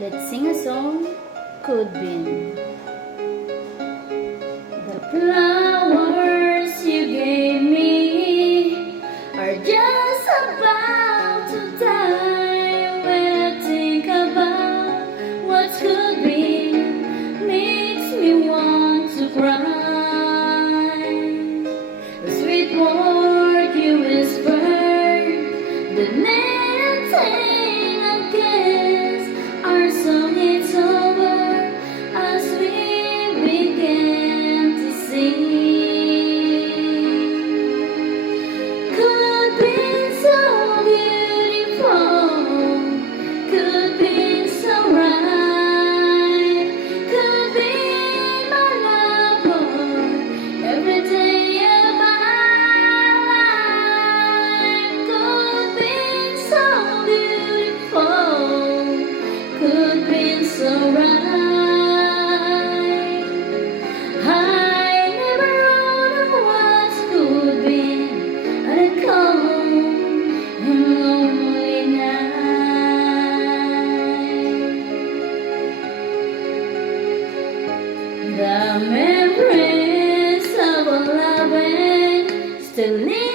Let's sing a song, Could Be. The flowers you gave me are just about to die. When I think about what could be, makes me want to cry. The sweet word you whispered, the next thing I guess, our song is over as we began to sing. Could be so beautiful, could be so right, could be my lover every day of my life. Could be so beautiful, could be so right. I never wrote of what could be on a cold and lonely night. The memories of our loving still live